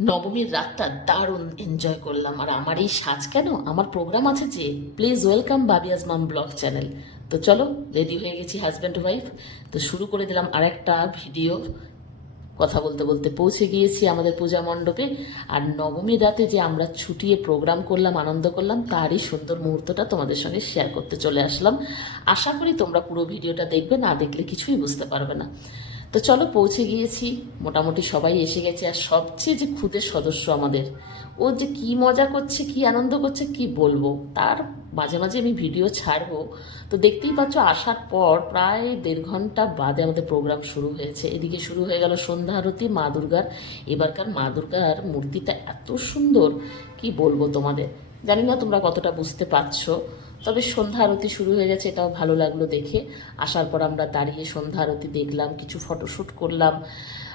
নবমীর রাতটা দারুণ এনজয় করলাম। আর আমার এই সাজ কেন? আমার প্রোগ্রাম আছে যে প্লিজ ওয়েলকাম বাবিয়াজ মাম ব্লগ চ্যানেল তো চলো রেডি হয়ে গেছি হাজব্যান্ড ওয়াইফ তো শুরু করে দিলাম আরেকটা ভিডিও কথা বলতে বলতে পৌঁছে গিয়েছি আমাদের পূজা মণ্ডপে। আর নবমী রাতে যে আমরা ছুটিয়ে প্রোগ্রাম করলাম, আনন্দ করলাম, তারই সুন্দর মুহূর্তটা তোমাদের সঙ্গে শেয়ার করতে চলে আসলাম। আশা করি তোমরা পুরো ভিডিওটা দেখবে, না দেখলে কিছুই বুঝতে পারবে না। তো চলো পৌঁছে গিয়েছি। মোটামুটি সবাই এসে গেছে আর সবচেয়ে যে খুদের সদস্য আমাদের, ও যে কি মজা করছে, কি আনন্দ করছে, কি বলব? তার মাঝে মাঝে আমি ভিডিও ছাড়বো। তো দেখতেই পাচ্ছ, আসার পর প্রায় দেড় ঘণ্টা বাদে আমাদের প্রোগ্রাম শুরু হয়েছে। এদিকে শুরু হয়ে গেল সন্ধ্যা আরতি, মা দুর্গার। এবারকার মা দুর্গার মূর্তিটা এত সুন্দর, কি বলব তোমাদের? জানি না তোমরা কতটা বুঝতে পারছ। তবে সন্ধ্যা আরতি শুরু হয়ে গেছে, এটাও ভালো লাগল দেখে। আসার পর আমরা দাঁড়িয়ে সন্ধ্যা আরতি দেখলাম, কিছু ফটোশ্যুট করলাম।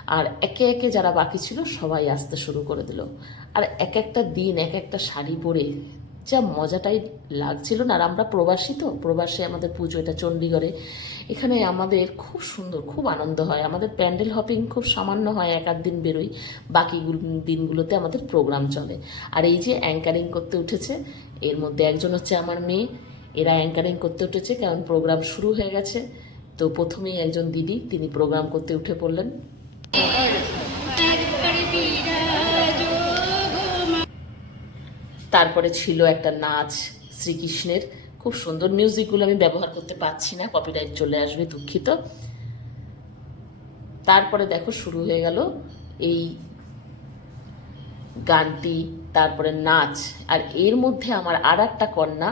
আর একে একে যারা বাকি ছিল সবাই আসতে শুরু করে দিল। আর এক একটা দিন, এক একটা শাড়ি পরে যা মজাটাই লাগছিল না। আর আমরা প্রবাসী তো, প্রবাসে আমাদের পুজো, এটা চণ্ডীগড়ে। এখানে আমাদের খুব সুন্দর, খুব আনন্দ হয়। আমাদের প্যান্ডেল হপিং খুব সামান্য হয়, এক আধ দিন বেরোই। বাকি দিনগুলোতে আমাদের প্রোগ্রাম চলে। আর এই যে অ্যাঙ্কারিং করতে উঠেছে এর মধ্যে একজন হচ্ছে আমার মেয়ে। এরা অ্যাঙ্কারিং করতে উঠেছে কারণ প্রোগ্রাম শুরু হয়ে গেছে। তো প্রথমেই একজন দিদি, তিনি প্রোগ্রাম করতে উঠে পড়লেন। তারপরে ছিল একটা নাচ শ্রীকৃষ্ণের। খুব সুন্দর মিউজিকগুলো আমি ব্যবহার করতে পারছি না কপিরাইট চলে আসবে দুঃখিত। তারপরে দেখো শুরু হয়ে গেল এই গানটি, তারপরে নাচ, আর এর মধ্যে আমার আর একটা কন্যা,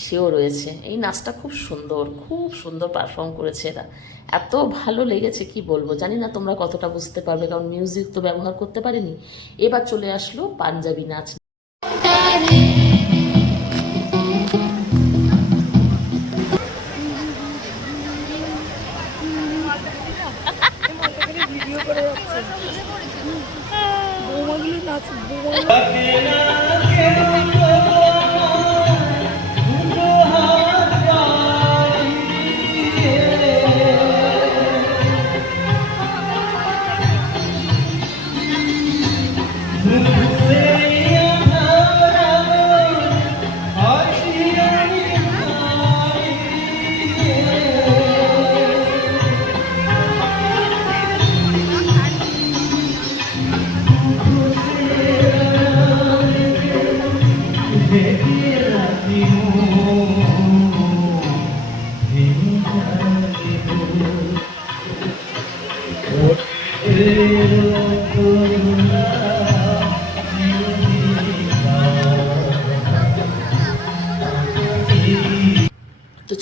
সেও রয়েছে। এই নাচটা খুব সুন্দর খুব সুন্দর পারফর্ম করেছে এরা। এত ভালো লেগেছে, কি বলব? জানি না তোমরা কতটা বুঝতে পারবে, কারণ মিউজিক তো ব্যবহার করতে পারিনি। এবার চলে আসলো পাঞ্জাবি নাচ। নাচ তো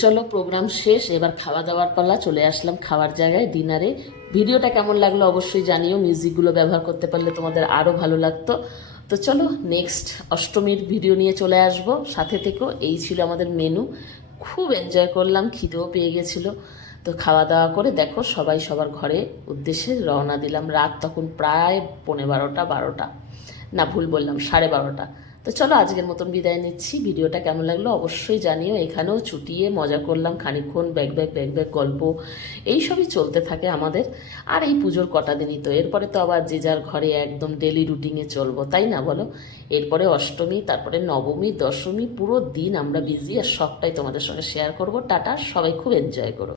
চলো প্রোগ্রাম শেষ। এবার খাওয়া দাওয়ার পালা, চলে আসলাম খাওয়ার জায়গায় ডিনারে ভিডিওটা কেমন লাগল অবশ্যই জানিও। মিউজিকগুলো ব্যবহার করতে পারলে তোমাদের আরও ভালো লাগতো। তো চলো নেক্সট অষ্টমীর ভিডিও নিয়ে চলে আসব। সাথে থেকেও এই ছিল আমাদের মেনু খুব এনজয় করলাম, খিদেও পেয়ে গেছিল। তো খাওয়া দাওয়া করে দেখো সবাই সবার ঘরে উদ্দেশ্যে রওনা দিলাম। রাত তখন প্রায় পৌনে বারোটা বারোটা। না, ভুল বললাম, সাড়ে বারোটা। তো চলো আজকের মতন বিদায় নিচ্ছি। ভিডিওটা কেমন লাগল অবশ্যই জানিও। এখানেও ছুটিয়ে মজা করলাম খানিক্ষণ ব্যাগ ব্যাগ ব্যাগ ব্যাগ গল্প। এইসবই চলতে থাকে আমাদের। আর এই পুজোর কটা দিনই তো। এরপরে তো আবার যে যার ঘরে একদম ডেলি রুটিনে চলবো, তাই না বলো? এরপরে অষ্টমী, তারপরে নবমী, দশমী, পুরো দিন আমরা বিজি আর সবটাই তোমাদের সঙ্গে শেয়ার করব। টাটা, সবাই খুব এনজয় করো।